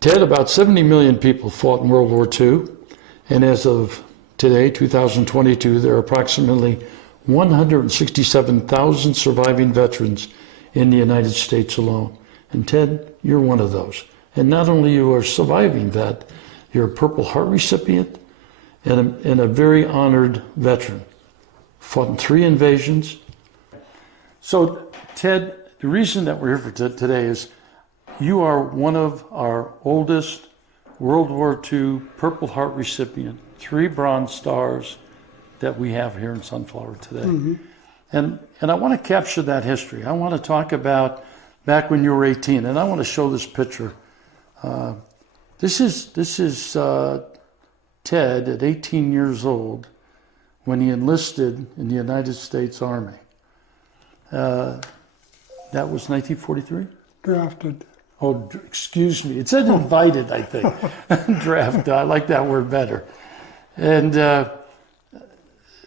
Ted, about 70 million people fought in World War II, and as of today, 2022, there are approximately 167,000 surviving veterans in the United States alone. And Ted, you're one of those. And not only you are a surviving vet, you're a Purple Heart recipient and a very honored veteran. Fought in 3 invasions. So Ted, the reason that we're here for today is you are one of our oldest World War II Purple Heart recipient, 3 Bronze Stars that we have here in Sunflower today. Mm-hmm. And I want to capture that history. I want to talk about back when you were 18, and I want to show this picture. This is Ted at 18 years old when he enlisted in the United States Army. That was 1943? Drafted. Oh, excuse me. It said invited, I think. Drafted. I like that word better. And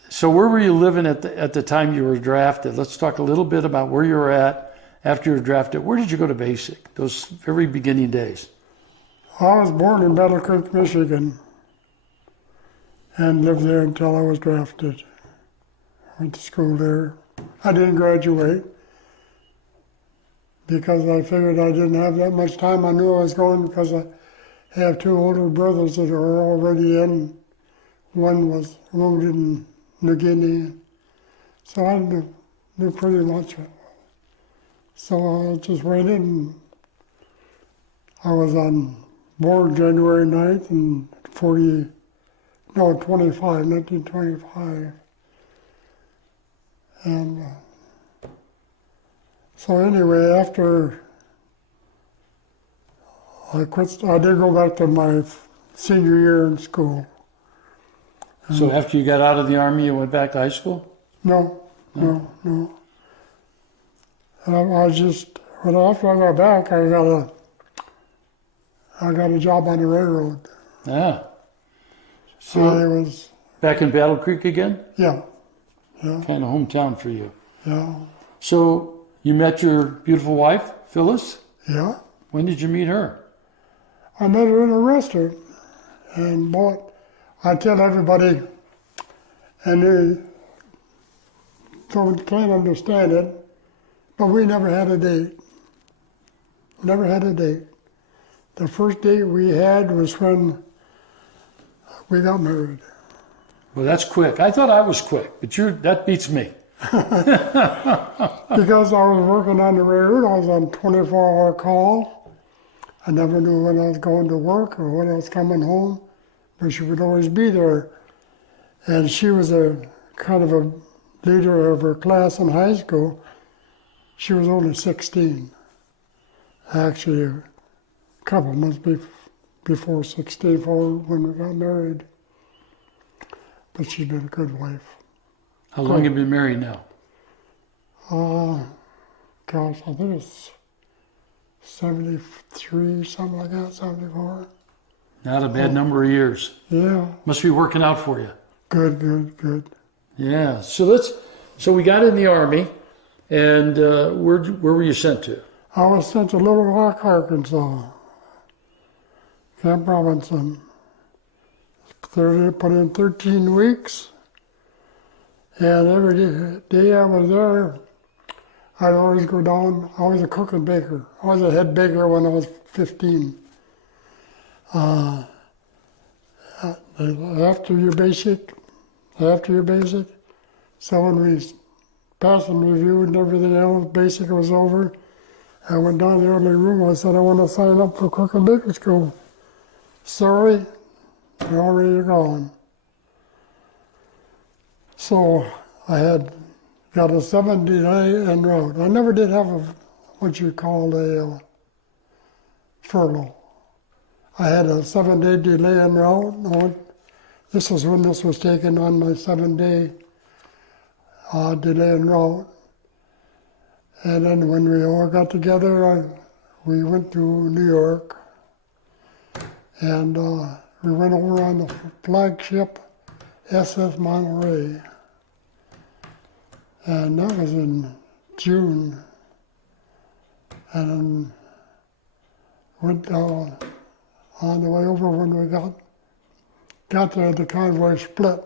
so where were you living at the time you were drafted? Let's talk a little bit about where you were at after you were drafted. Where did you go to basic, those very beginning days? I was born in Battle Creek, Michigan, and lived there until I was drafted. Went to school there. I didn't graduate because I figured I didn't have that much time. I knew I was going because I have 2 older brothers that are already in. One was wounded in New Guinea. So I knew pretty much. So I just waited, and I was on board January 9th in 1925. And so anyway, after I quit, I did go back to my senior year in school. So after you got out of the Army, you went back to high school? No. I just, after I got back, I got a job on the railroad. Yeah. So I was back in Battle Creek again? Yeah. Kind of hometown for you. Yeah. So you met your beautiful wife, Phyllis? Yeah. When did you meet her? I met her in a restaurant, and I tell everybody, and they can't understand it, but we never had a date. Never had a date. The first date we had was when we got married. Well, that's quick. I thought I was quick, but that beats me. Because I was working on the railroad, I was on 24-hour call. I never knew when I was going to work or when I was coming home, but she would always be there. And she was a kind of a leader of her class in high school. She was only 16. Actually, a couple months before 64 when we got married. But she's been a good wife. How long have you been married now? Gosh, I think it's 73, something like that, 74. Not a bad number of years. Yeah. Must be working out for you. Good. Yeah. So we got in the Army, and where were you sent to? I was sent to Little Rock, Arkansas, Camp Robinson. Put in 13 weeks, and every day I was there, I'd always go down. I was a cook and baker. I was a head baker when I was 15. After your basic, so when we passed and reviewed and everything else, basic was over, I went down to the early room. I said, I want to sign up for cook and baker school. Sorry. You're already gone. So I had got a 7-day en route. I never did have what you call a furlough. I had a 7-day delay en route. This was when this was taken on my 7-day delay en route. And then when we all got together, we went to New York, and we went over on the flagship SS Monterey, and that was in June. And went on the way over when we got there, the convoy split.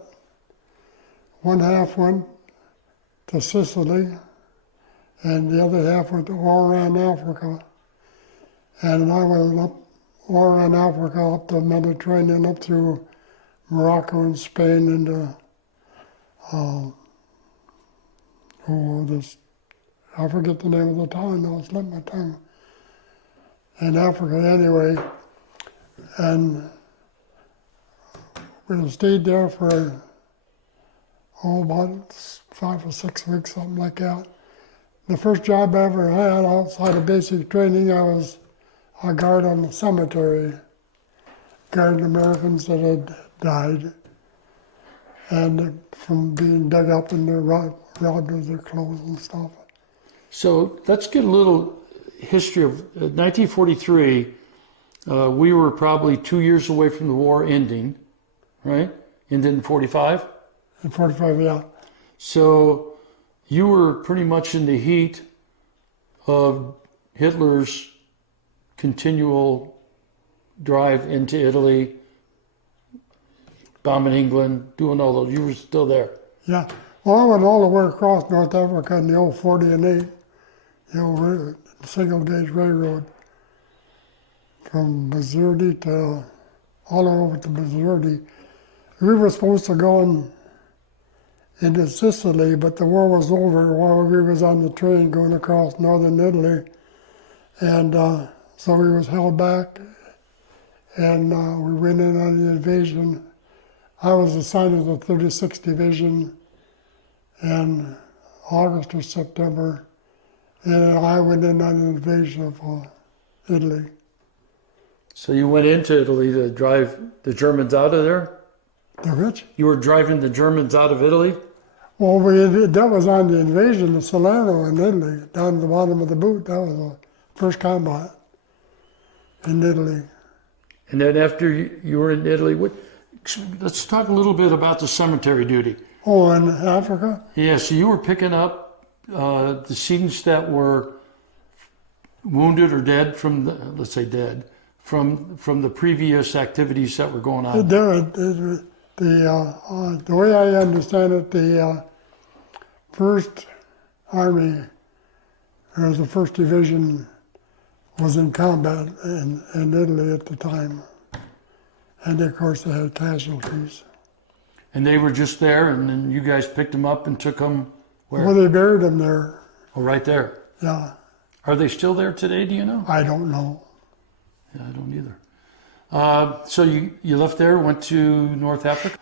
One half went to Sicily, and the other half went to Oran, Africa. And I went up Oran, Africa, up the Mediterranean, up through Morocco and Spain into, I forget the name of the town now, it's slipped my tongue. In Africa anyway, and we stayed there for about 5 or 6 weeks, something like that. The first job I ever had outside of basic training, I was a guard on the cemetery, guarding Americans that had died, and from being dug up and robbed of their clothes and stuff. So let's get a little history of 1943. We were probably 2 years away from the war ending, right? Ended in 45? In 45, yeah. So you were pretty much in the heat of Hitler's continual drive into Italy, bombing England, doing all those. You were still there. Yeah. Well, I went all the way across North Africa in the old 40 and 8, the old single gauge railroad, from Bizerti to all over to Bizerti. We were supposed to go into Sicily, but the war was over while we was on the train going across northern Italy, and so we was held back, and we went in on the invasion. I was assigned to the 36th Division in August or September, and I went in on the invasion of Italy. So you went into Italy to drive the Germans out of there? The which? You were driving the Germans out of Italy? Well, that was on the invasion of Salerno in Italy, down at the bottom of the boot. That was the first combat in Italy. And then after you were in Italy, let's talk a little bit about the cemetery duty. Oh, in Africa? Yeah, so you were picking up the decedents that were wounded or dead from the, let's say dead, from the previous activities that were going on. The way I understand it, the First Army, or the First Division, was in combat in Italy at the time. And of course they had casualties. And they were just there, and then you guys picked them up and took them where? Well, they buried them there. Oh, right there. Yeah. Are they still there today, do you know? I don't know. Yeah, I don't either. So you left there, went to North Africa?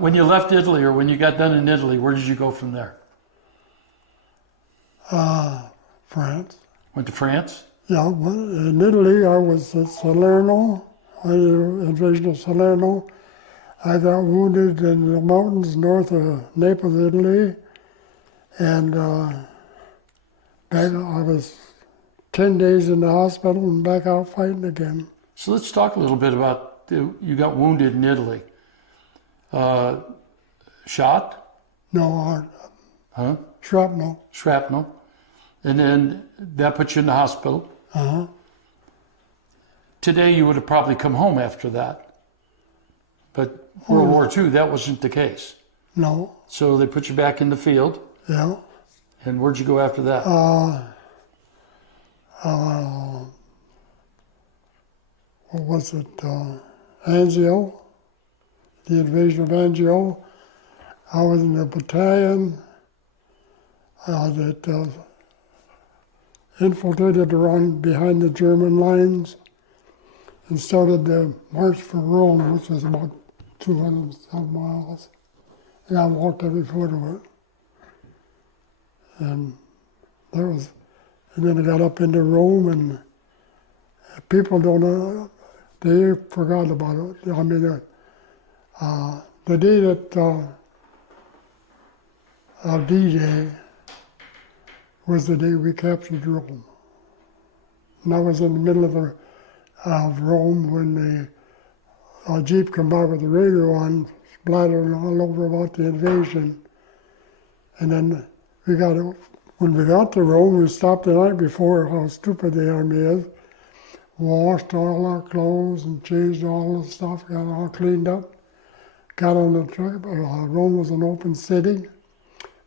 When you left Italy, or when you got done in Italy, where did you go from there? France. Went to France? Yeah, well, in Italy I was at Salerno, the invasion of Salerno. I got wounded in the mountains north of Naples, Italy, and I was 10 days in the hospital and back out fighting again. So let's talk a little bit about, you got wounded in Italy. Shot? No, Huh? shrapnel. Shrapnel. And then that put you in the hospital. Uh-huh. Today you would have probably come home after that. But World War II, that wasn't the case. No. So they put you back in the field. Yeah. And where'd you go after that? What was it? Anzio, the invasion of Anzio. I was in a battalion that infiltrated around behind the German lines and started the march for Rome, which was about 200-some miles. And I walked every foot of it. And then I got up into Rome, and people don't know, they forgot about it. I mean, the day that D-Day was the day we captured Rome. And I was in the middle of Rome when the Jeep come by with the radio on, splattering all over about the invasion. And then when we got to Rome, we stopped the night before, how stupid the army is. washed all our clothes and changed all the stuff, got all cleaned up, got on the truck. Rome was an open city.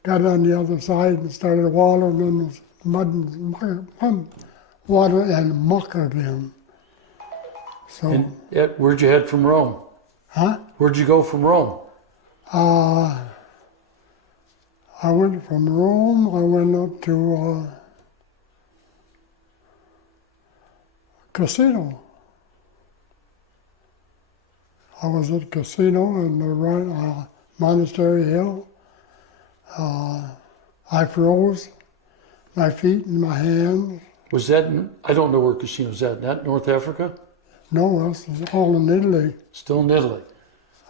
Got on the other side and started wallowing in the mud and water and muck again. So, And where'd you head from Rome? huh? Where'd you go from Rome? I went from Rome, I went up to Casino. I was at Casino in the Monastery Hill. I froze, my feet and my hands. Was that, I don't know where Casino's at, that North Africa? No, this is all in Italy. Still in Italy.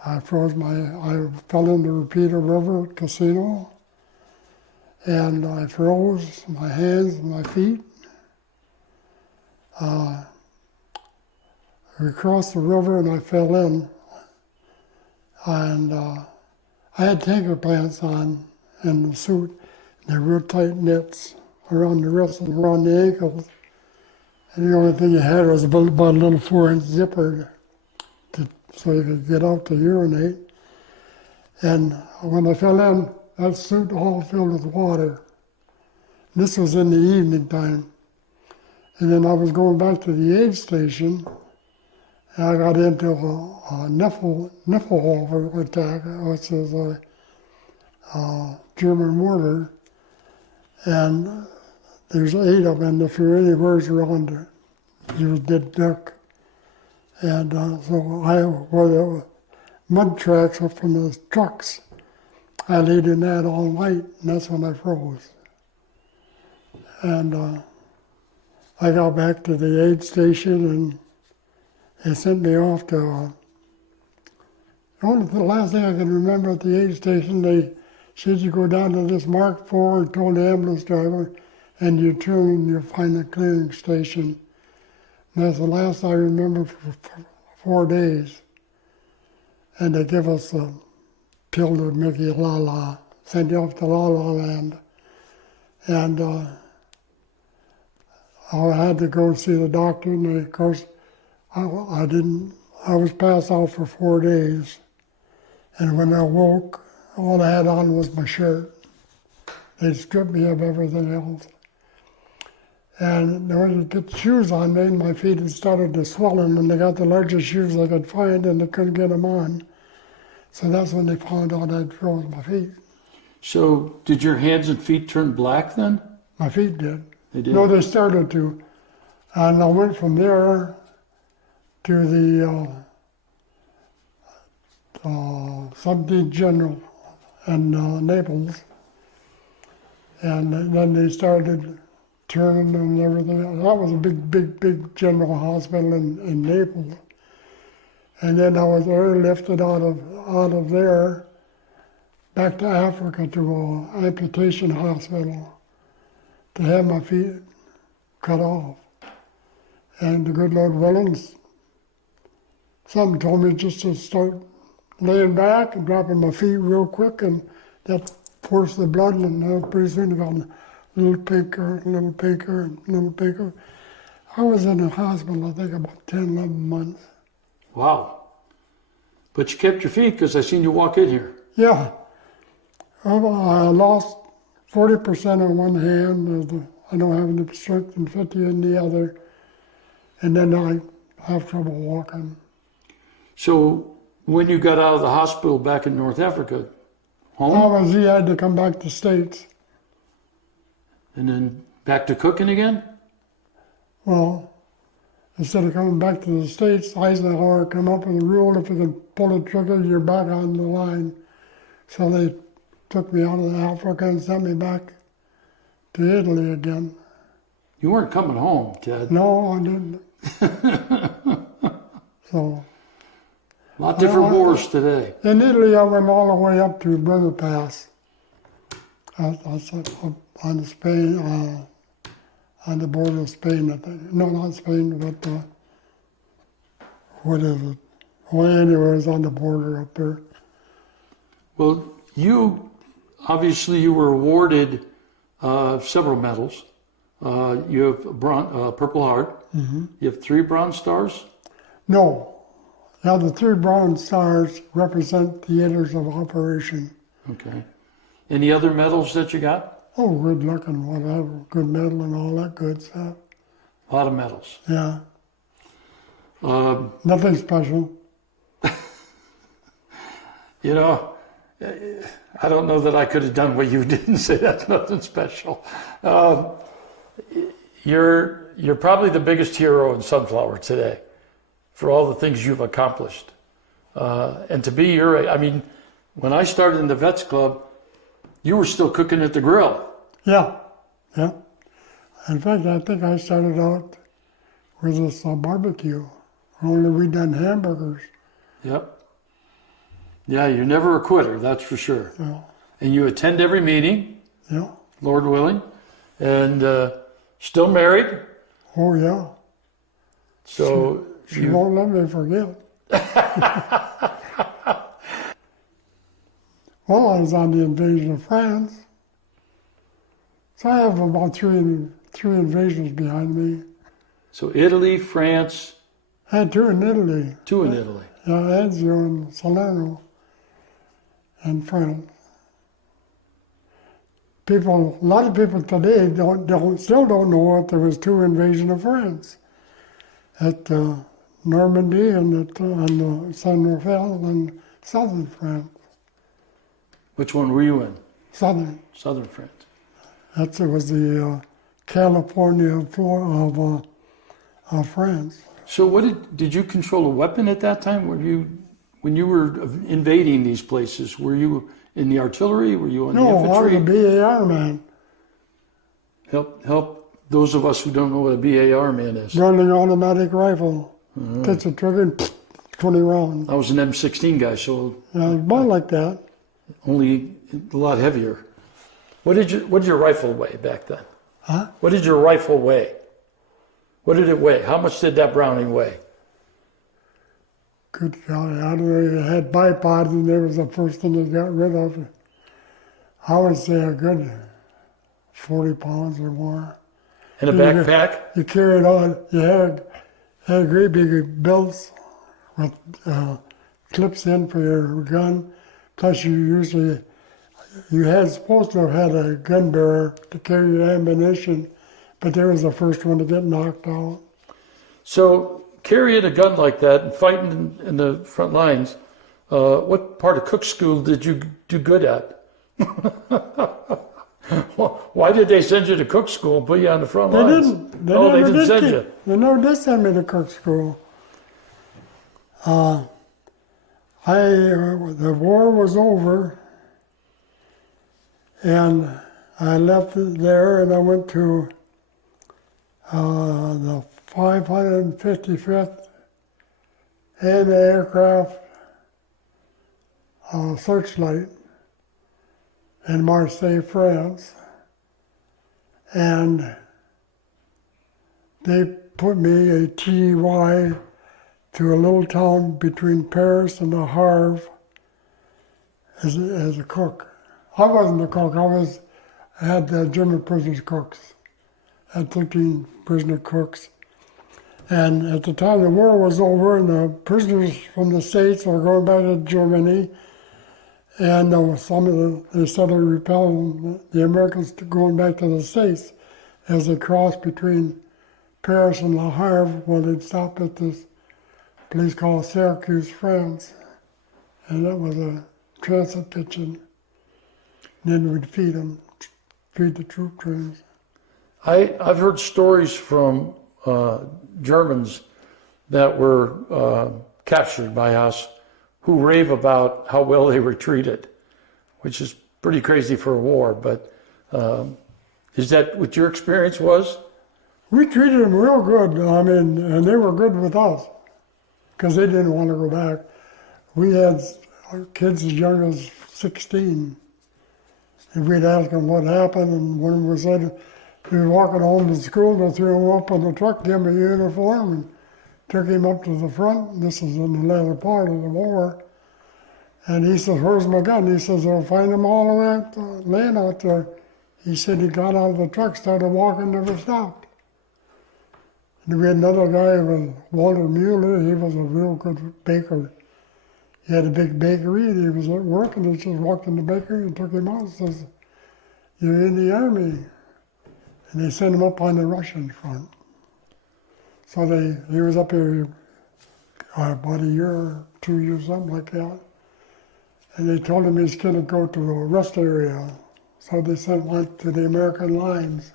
I fell into Repeater River at Casino, and I froze my hands and my feet. We crossed the river and I fell in, and I had tanker pants on in the suit. They're real tight knits around the wrists and around the ankles. And the only thing you had was about a little 4-inch zipper so you could get out to urinate. And when I fell in, that suit all filled with water. This was in the evening time. And then I was going back to the aid station, and I got into a nipple attack, which is a German mortar. And there's 8 of them, and if you're anywhere around, you did duck. And so where the mud tracks were from the trucks, I laid in that all night, and that's when I froze. And I got back to the aid station, and they sent me off to, the last thing I can remember at the aid station, they said you go down to this Mark IV and told the ambulance driver, and you turn and you'll find the clearing station. And that's the last I remember for 4 days. And they give us a pill to make you la-la, send you off to la-la land. And I had to go see the doctor, and of course, I was passed out for 4 days. And when I woke, all I had on was my shirt. They stripped me of everything else. And they wanted to get shoes on me, and my feet had started to swell, and they got the largest shoes they could find, and they couldn't get them on. So that's when they found out I'd froze my feet. So did your hands and feet turn black then? My feet did. They did? No, they started to. And I went from there to the Sub-D General in Naples. And then they started turning and everything. That was a big general hospital in Naples. And then I was airlifted out of there back to Africa to an amputation hospital to have my feet cut off. And the good Lord willing, something told me just to start laying back and dropping my feet real quick, and that forced the blood, and pretty soon I got a little pinker, little pinker, and little pinker. I was in the hospital, I think, about 10, 11 months. Wow. But you kept your feet because I seen you walk in here. Yeah. I lost 40% on one hand. I don't have any strength and 50 in the other. And then I have trouble walking. So when you got out of the hospital back in North Africa, home? He had to come back to States. And then back to cooking again? Well, instead of coming back to the States, Eisenhower come up with a rule: if you can pull the trigger, you're back on the line. So they took me out of Africa and sent me back to Italy again. You weren't coming home, Ted. No, I didn't. So. A lot different wars today. In Italy, I went all the way up to River Pass. I on the Spain, on the border of Spain. I think. No, not Spain, but what is it? Well, anyway, it was on the border up there. Well, you were awarded several medals. You have a Purple Heart. Mm-hmm. You have 3 Bronze Stars. No. Now the 3 Bronze Stars represent theaters of operation. Okay. Any other medals that you got? Oh, good looking, whatever, good medal and all that good stuff. A lot of medals. Yeah. Um, Nothing special. You know, I don't know that I could have done what you did and say that's nothing special. You're probably the biggest hero in Sunflower today for all the things you've accomplished. And to be I mean, when I started in the Vets Club, you were still cooking at the grill. Yeah, yeah. In fact, I think I started out with this barbecue. Only we done hamburgers. Yep. Yeah, you're never a quitter, that's for sure. Yeah. And you attend every meeting, Yeah. Lord willing, and still married. Oh, yeah. So She won't let me forget. Well, I was on the invasion of France. So I have about three invasions behind me. So Italy, France, I had 2 in Italy. 2 in Italy. Yeah, Ezio and Salerno and France. A lot of people today still don't know that there was 2 invasions of France. At Normandy and on the San Rafael and southern France. Which one were you in? Southern. Southern France. It was the California floor of France. So did you control a weapon at that time? When you were invading these places, were you in the artillery? Were you on the infantry? I was a BAR man. Help those of us who don't know what a BAR man is. Running automatic rifle. Touch the trigger and 20 rounds. I was an M16 guy, so About like that. only a lot heavier. What did your rifle weigh back then? Huh? What did your rifle weigh? What did it weigh? How much did that Browning weigh? Good golly, I don't know. It had bipods and there was the first thing they got rid of. I would say a good 40 pounds or more. In a backpack? You carried on, you had great big belts with clips in for your gun. Plus you had supposed to have had a gun bearer to carry your ammunition, but they was the first one to get knocked out. So carrying a gun like that and fighting in the front lines, what part of cook school did you do good at? Why did they send you to cook school and put you on the front lines? They didn't send you. They never did send me to cook school. The war was over, and I left there and I went to the 555th Anti-Aircraft Searchlight in Marseille, France. And they put me, a TDY, to a little town between Paris and Le Havre as a cook. I wasn't a cook, I had the German prisoners cooks. I had 13 prisoner cooks. And at the time the war was over and the prisoners from the States were going back to Germany, and they started repelling the Americans going back to the States as they crossed between Paris and Le Havre, where they'd stop at this place called Syracuse, France. And that was a transit kitchen. And then we'd feed the troop trains. I've heard stories from Germans that were captured by us who rave about how well they were treated, which is pretty crazy for a war, but is that what your experience was? We treated them real good, and they were good with us, because they didn't want to go back. We had kids as young as 16, and we'd ask them what happened, and when we said we were walking home to school, they threw him up on the truck, gave him a uniform, and took him up to the front. This is in the latter part of the war. And he says, "Where's my gun?" He says, "I'll find them all the way laying out there." He said he got out of the truck, started walking, never stopped. And we had another guy, was Walter Mueller. He was a real good baker. He had a big bakery, and he was at work, and he just walked in the bakery and took him out and says, "You're in the army." And they sent him up on the Russian front. So he was up here about a year or 2 years, something like that. And they told him he's going to go to a rest area. So they sent one to the American lines.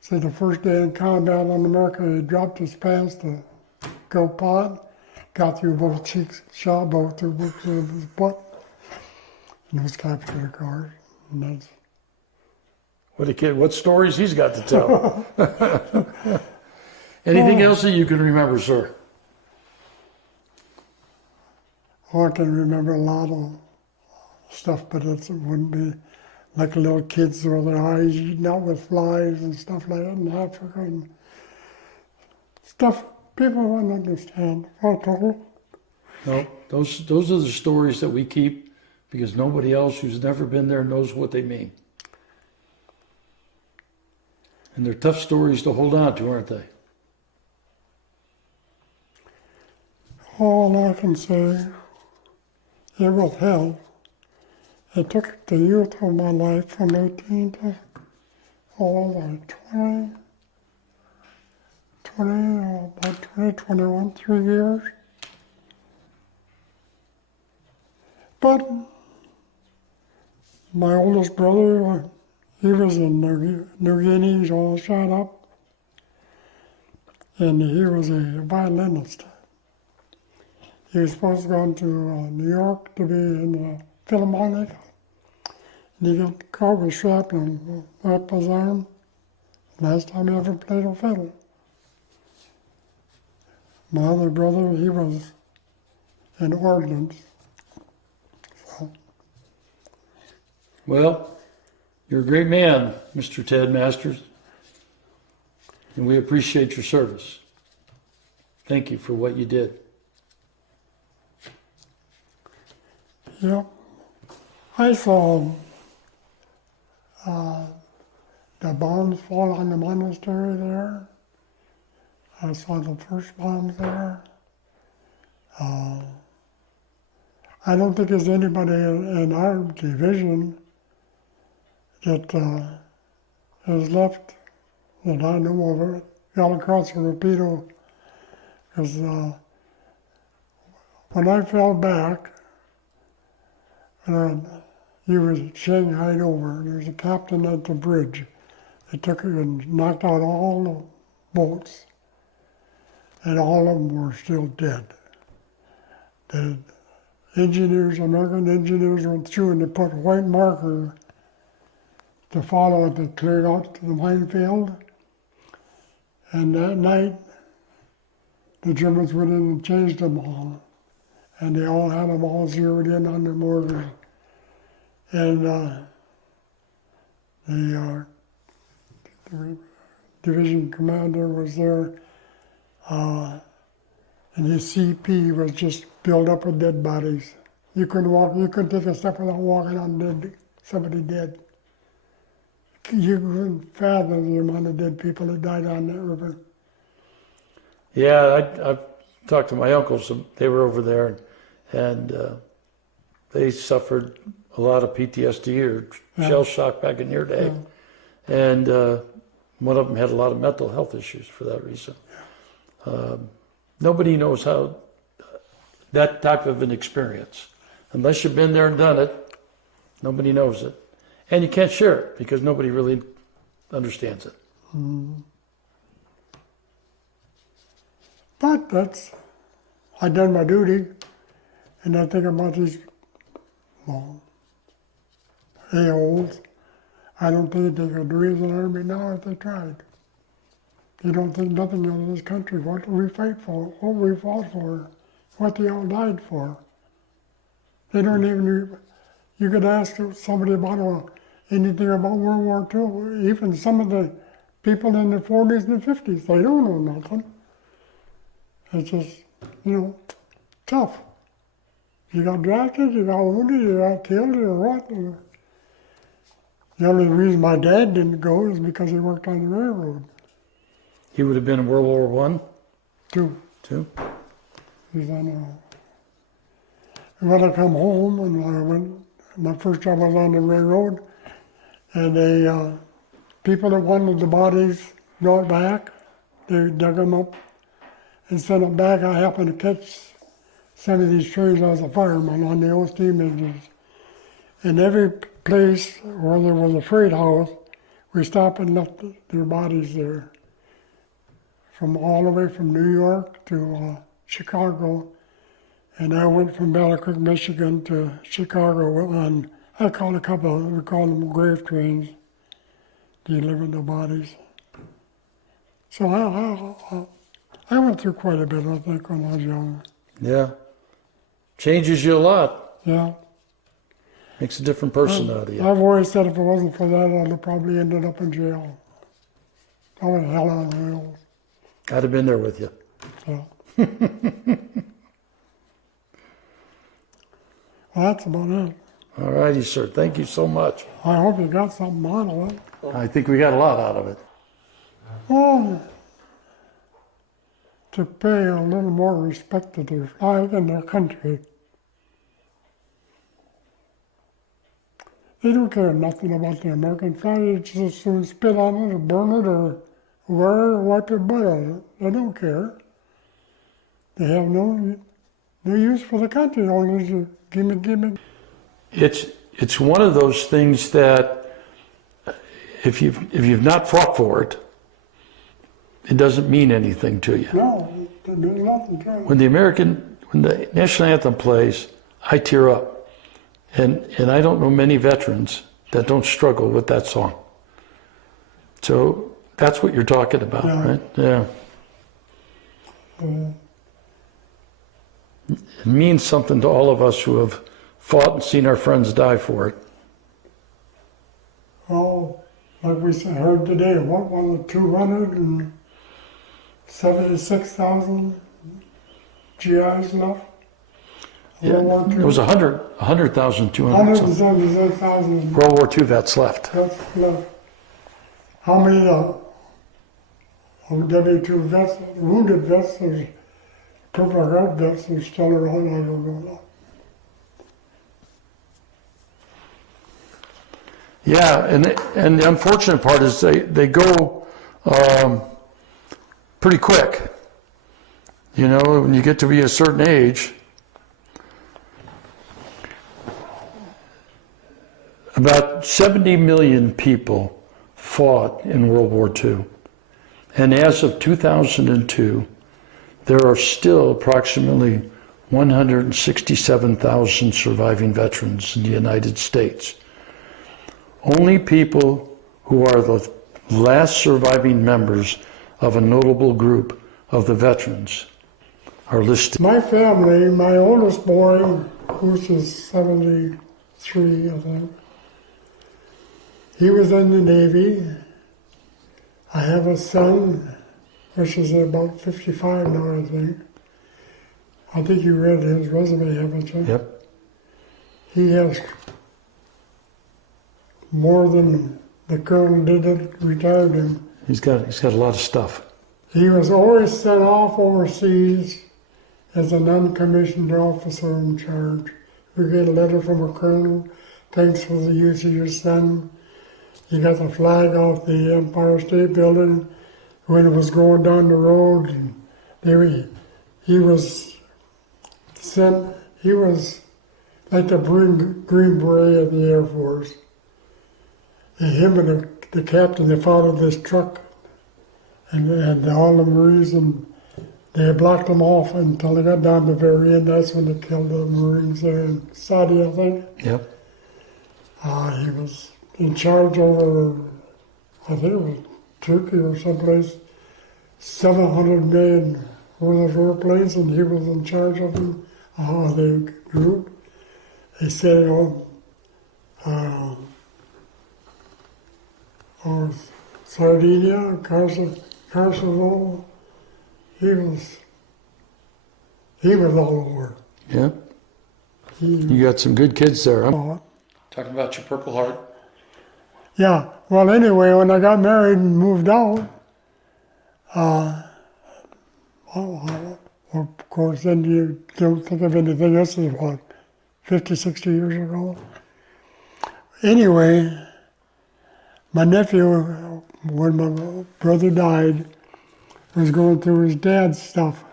So the first day in combat in America, he dropped his pants to go pot, got through both cheeks, shot both through his butt, and was captured, of course. And that's, What a kid! What stories he's got to tell. Anything else that you can remember, sir? I can remember a lot of stuff, but it wouldn't be like little kids with their eyes eaten out with flies and stuff like that in Africa and stuff people wouldn't understand. No, those are the stories that we keep because nobody else who's never been there knows what they mean. And they're tough stories to hold on to, aren't they? All I can say, it was hell. It took the youth of my life from 18 to like 21, 3 years. But my oldest brother, he was in New Guinea, he's all shot up, and he was a violinist. He was supposed to go to New York to be in the Philharmonic, and he got caught with shrapnel up his arm. Last time he ever played a fiddle. My other brother, he was in ordnance. So. Well, you're a great man, Mr. Ted Masters, and we appreciate your service. Thank you for what you did. Yep. I saw the bombs fall on the monastery there. I saw the first bombs there. I don't think there's anybody in our division that has left that I know of it. Got across the Rapido, because when I fell back, he was shanghaied over. There was a captain at the bridge. They took it and knocked out all the boats, and all of them were still dead. The engineers, American engineers went through and they put white marker to follow it. They cleared out to the minefield. And that night, the Germans went in and changed them all. And they all had them all zeroed in on their mortars. And the division commander was there, and his CP was just filled up with dead bodies. You couldn't walk, you couldn't take a step without walking on somebody dead. You couldn't fathom the amount of dead people that died on that river. Yeah, I've talked to my uncles. They were over there, and they suffered a lot of PTSD or shell shock back in their day. Yeah. And one of them had a lot of mental health issues for that reason. Nobody knows how that type of an experience. Unless you've been there and done it, nobody knows it. And you can't share it because nobody really understands it. Mm. But I done my duty, and I think about these AOs. I don't think they could raise an army now if they tried. They don't think nothing of this country, what we fight for, what we fought for, what they all died for. They don't even, you could ask somebody about anything about World War II, even some of the people in the 40s and the 50s, they don't know nothing. It's just, tough. You got drafted, you got wounded, you got killed, or what. The only reason my dad didn't go is because he worked on the railroad, He would have been in World War One, too. too. He's on when I come home, and I went, my first job was on the railroad, and they, people that wanted the bodies brought back, they dug them up and sent them back. I happened to catch some of these trains. I was a fireman on the old steam engines. And every place where there was a freight house, we stopped and left their bodies there. From all the way from New York to Chicago. And I went from Battle Creek, Michigan to Chicago on, I called a couple, we called them grave trains, delivering the bodies. So I went through quite a bit, I think, when I was young. Yeah. Changes you a lot. Yeah. Makes a different person out of you. I've always said if it wasn't for that, I'd have probably ended up in jail. I went hell on wheels. I'd have been there with you. So. Well, that's about it. All righty, sir. Thank you so much. I hope you got something out of it. I think we got a lot out of it. Oh, to pay a little more respect to their flag and their country. They don't care nothing about the American flag. They just soon spit on it or burn it or wear it or wipe their butt on it. They don't care. They have no use for the country, only to gimme. It's one of those things that if you've not fought for it, it doesn't mean anything to you. No, it means nothing to it. When the national anthem plays, I tear up. And I don't know many veterans that don't struggle with that song. So that's what you're talking about, Yeah. right? Yeah. It means something to all of us who have fought and seen our friends die for it. Oh, like we heard today, what was it, 276,000 GIs left? Yeah, World War II? it was 100,200. 176,000 World War II vets left. that's left. How many WWII vets, wounded vets, there's Purple Heart vets are still around? I don't know. Yeah, and the unfortunate part is they go pretty quick. You know, when you get to be a certain age, about 70 million people fought in World War II. And as of 2002, there are still approximately 167,000 surviving veterans in the United States. Only people who are the last surviving members of a notable group of the veterans are listed. My family, my oldest boy, who's just 73, I think, he was in the Navy. I have a son, which is about 55 now, I think. I think you read his resume, haven't you? Yep. He has more than the colonel did that retired him. He's got a lot of stuff. He was always sent off overseas as an uncommissioned officer in charge. We get a letter from a colonel, thanks for the use of your son. He got the flag off the Empire State Building when it was going down the road. And he was sent, he was like the Green Beret of the Air Force. And him and the captain, they followed this truck and all the Marines, and they blocked them off until they got down to the very end. That's when they killed the Marines there in Saudi, I think. Yep. He was in charge over, I think it was Turkey or someplace, 700 million worth of airplanes, and he was in charge of them, the group. They set it on Sardinia, Kosovo. He was all over. Yeah. You got some good kids there, huh? Uh, Talking about your Purple Heart. Yeah. Well, anyway, when I got married and moved out, well, of course, then you don't think of anything else. Is what, 50, 60 years ago? Anyway, my nephew, when my brother died, was going through his dad's stuff.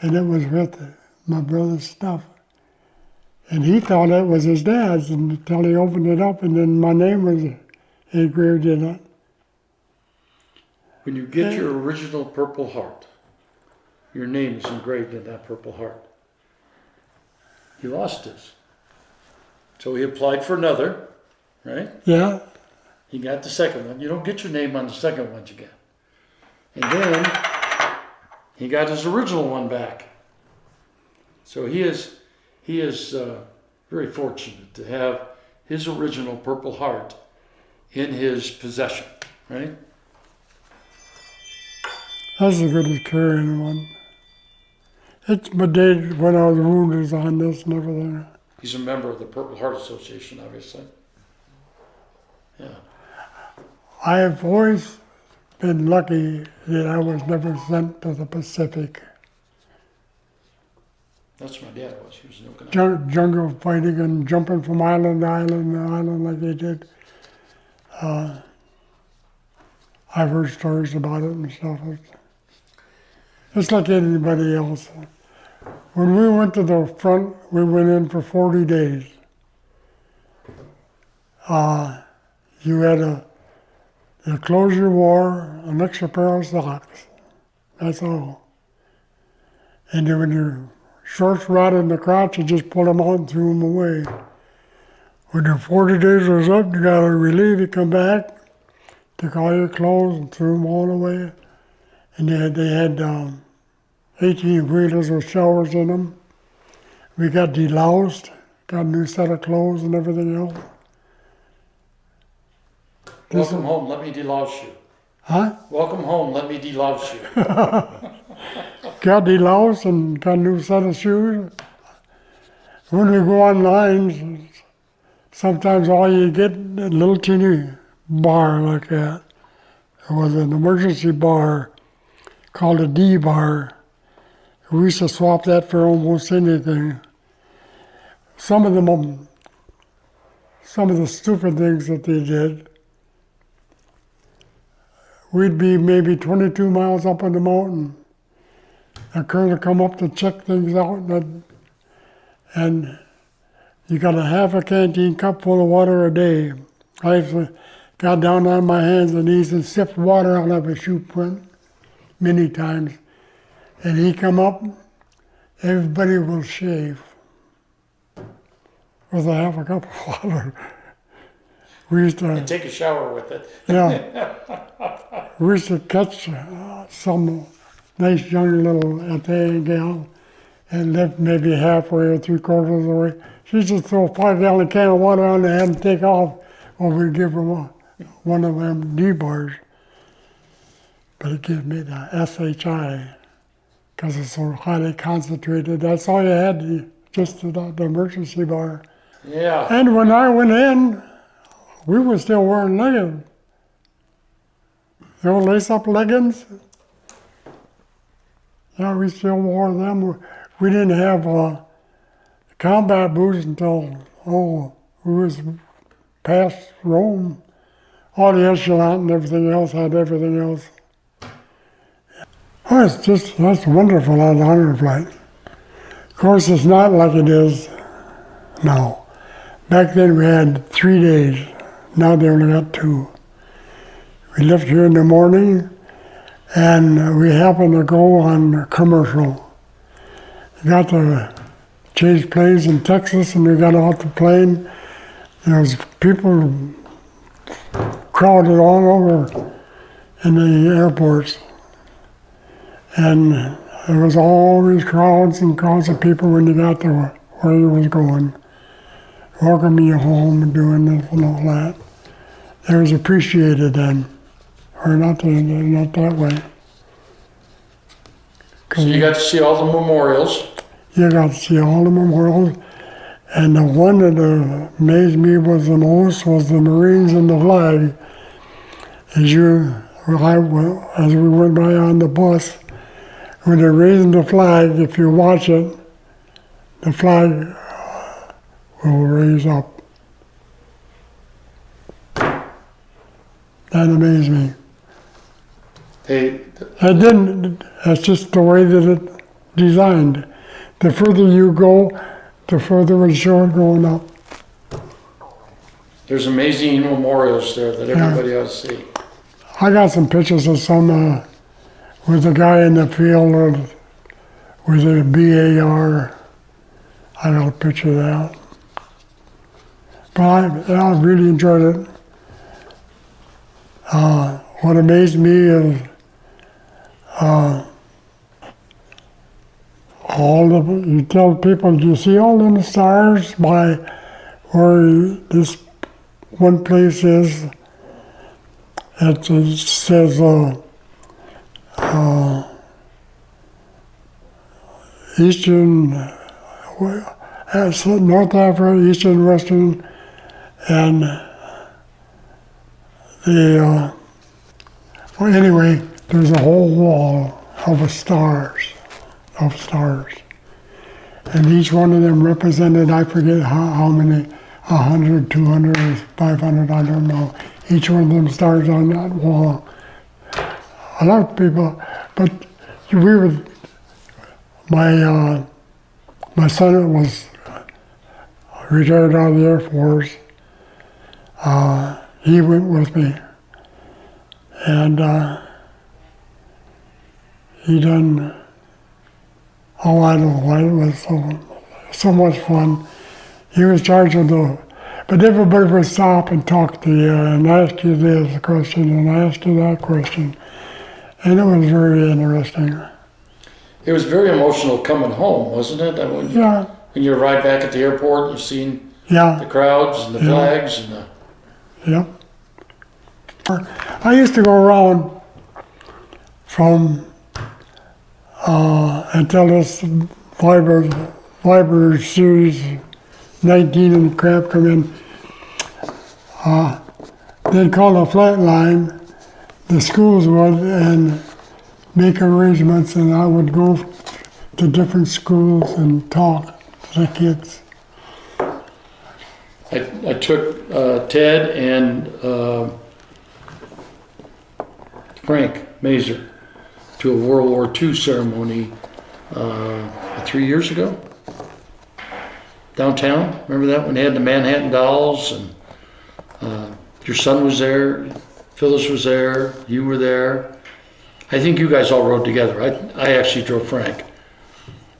And it was with my brother's stuff. And he thought it was his dad's until he opened it up, and then my name was engraved in it. When you get your original Purple Heart, your name is engraved in that Purple Heart. He lost his. So he applied for another, right? Yeah. He got the second one. You don't get your name on the second one you get. And then he got his original one back. So he is very fortunate to have his original Purple Heart in his possession, right? That's a good carrying one. It's my date when I was wounded on this and everything. He's a member of the Purple Heart Association, obviously. Yeah. I have always been lucky that I was never sent to the Pacific. That's what my dad was. He was in Okinawa. Jungle fighting and jumping from island to island to island like they did. I've heard stories about it and stuff. It's like anybody else. When we went to the front, we went in for 40 days. You had the clothes you wore, an extra pair of socks. That's all. And then when your shorts rotted in the crotch, you just pulled them out and threw them away. When your 40 days was up, you got a relief, you come back, took all your clothes and threw them all away. And they had 18-wheelers with showers in them. We got deloused, got a new set of clothes and everything else. Welcome home, let me delouse you. Huh? Welcome home, let me delouse you. Got deloused and got a new set of shoes. When we go on lines, sometimes all you get a little teeny bar like that. It was an emergency bar called a D bar. We used to swap that for almost anything. Some of the stupid things that they did, we'd be maybe 22 miles up on the mountain. A colonel would come up to check things out, and you got a half a canteen cup full of water a day. I got down on my hands and knees and sipped water out of a shoe print many times. And he come up, everybody will shave with a half a cup of water. We used to And take a shower with it. yeah. We used to catch some nice young little Italian gal and lived maybe halfway or 3/4 of the way. She used to throw a 5-gallon can of water on the head and take off, or we'd give her one of them D bars. But it gave me the SHI because it's so highly concentrated. That's all you had, just the emergency bar. Yeah. And when I went in, we were still wearing leggings. The old lace-up leggings. Yeah, we still wore them. We didn't have combat boots until, we was past Rome. All the echelon and everything else had everything else. Oh, that's wonderful on the honor flight. Of course, it's not like it is now. Back then we had 3 days. Now they only got 2. We left here in the morning, and we happened to go on a commercial. We got to change planes in Texas, and we got off the plane. There was people crowded all over in the airports. And there was always crowds and crowds of people when you got to where you was going, welcoming you home and doing this and all that. It was appreciated then, or not that way. So you got to see all the memorials. You got to see all the memorials, And the one that amazed me was the most was the Marines and the flag. As we went by on the bus, when they're raising the flag, if you watch it, the flag will raise up. That amazed me. Hey, That's just the way that it's designed. The further you go, the further it's showing going up. there's amazing memorials there that everybody ought to see. I got some pictures of some with a guy in the field with a BAR. I got a picture of that. But I really enjoyed it. What amazed me is you tell people, do you see all them stars by where this one place is? It says Eastern, North Africa, Eastern, Western, and well, anyway, there's a whole wall of stars. And each one of them represented, I forget how many, 100, 200, 500, I don't know. Each one of them stars on that wall. A lot of people, but my son was retired out of the Air Force. He went with me. And he done, oh, I don't know why, it was so much fun. He was charged with but everybody would stop and talk to you and ask you this question and ask you that question. And it was very interesting. It was very emotional coming home, wasn't it? When you arrived back at the airport, you seen the crowds and the flags and the... Yep. I used to go around from until this Fiber Series 19 and the crap come in. They'd call a flat line, the schools would, and make arrangements, and I would go to different schools and talk to the kids. I took Ted and Frank Mazer to a World War II ceremony 3 years ago. Downtown, remember that when they had the Manhattan Dolls and your son was there, Phyllis was there, you were there. I think you guys all rode together. I actually drove Frank.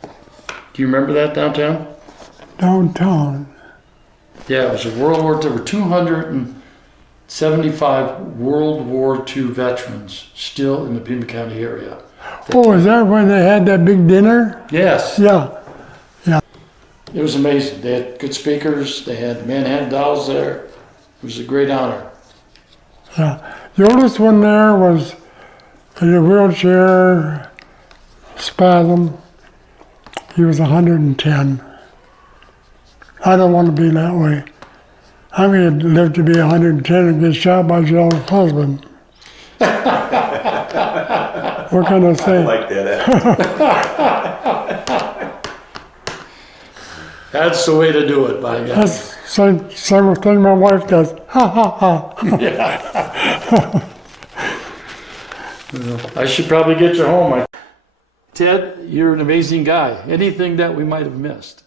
Do you remember that downtown? Downtown. Yeah, it was a World War. There were 275 World War II veterans still in the Pima County area. Oh, is that when they had that big dinner? Yes. Yeah. It was amazing. They had good speakers. They had Manhattan Dolls there. It was a great honor. Yeah. The oldest one there was in a wheelchair, spasm. He was 110. I don't want to be that way. I'm going to live to be 110 and get shot by Jill's husband. What can I say? I like that. That's the way to do it, by God. That's the same thing my wife does. Ha ha ha. I should probably get you home. Ted, you're an amazing guy. Anything that we might have missed?